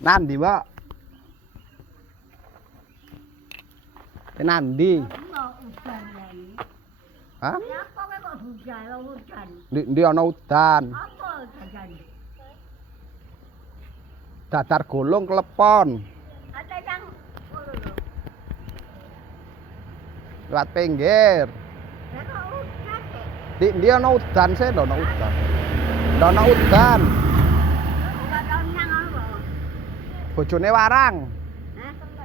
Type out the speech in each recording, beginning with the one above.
Nandi, Mbak? Nandi. Hah? Di ana udan. Datar gulung klepon. Lewat pinggir. Di ana udan sih, ana udan. Ana udan. Bojone warang.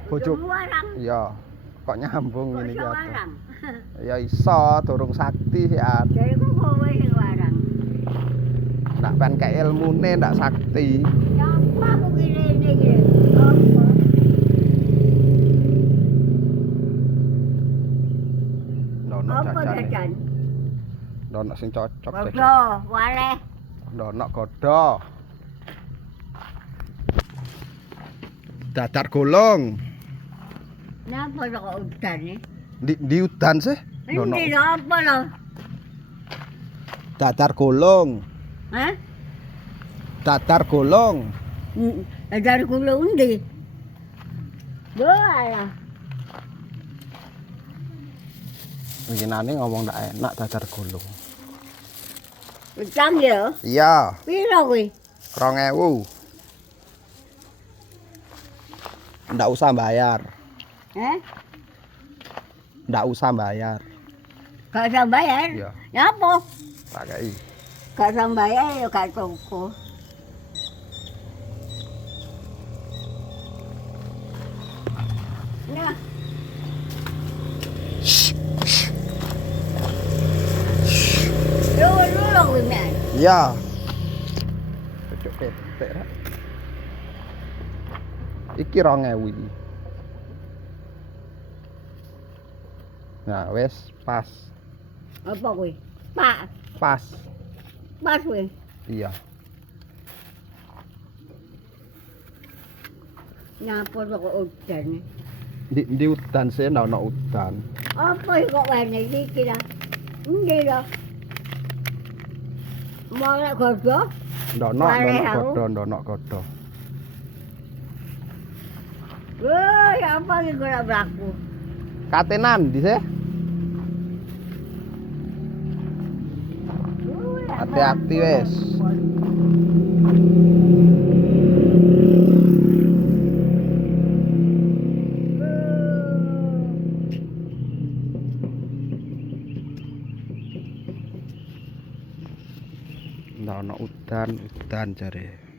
Bojo warang. Iya. Kok nyambung ngene iki warang. Ya iso, durung sakti sih an. Jadi kok kowe sing warang. Ndak ben kek ilmune ndak sakti. Ya apa aku ngene iki. Apa jajan? Ndono sing cocok. Godho, waleh. Ndono godho. Datar gulung. Napa kok udan nih? Di udan sih? Ini apa lho? Datar gulung. Hah? Datar gulung. Datar gulung ndi? Lho alah. Ngenane ngomong ndak enak datar gulung. Utang ya? Iya. Piro kuwi? 2000. Ndak usah bayar. Ndak usah bayar. Gak usah bayar? Iya. Ya apa? Tak kei. Gak usah bayar ya gak cukup. Nah. Lu kuwi men. Iya. Cocok petek ra. Iki 2000 iki. Nah, wes pas. Apa kuwi? Pak. Pas. Pas kuwi. Iya. Nyapa kok udan. Di udan sih, ana udan. Apa kok wene iki lah? Endi lho? Mau godho? Ndono godho. Wah, ya apa iki kok braku? Katenan di sih. Hati-hati wes. Ndono udan jare.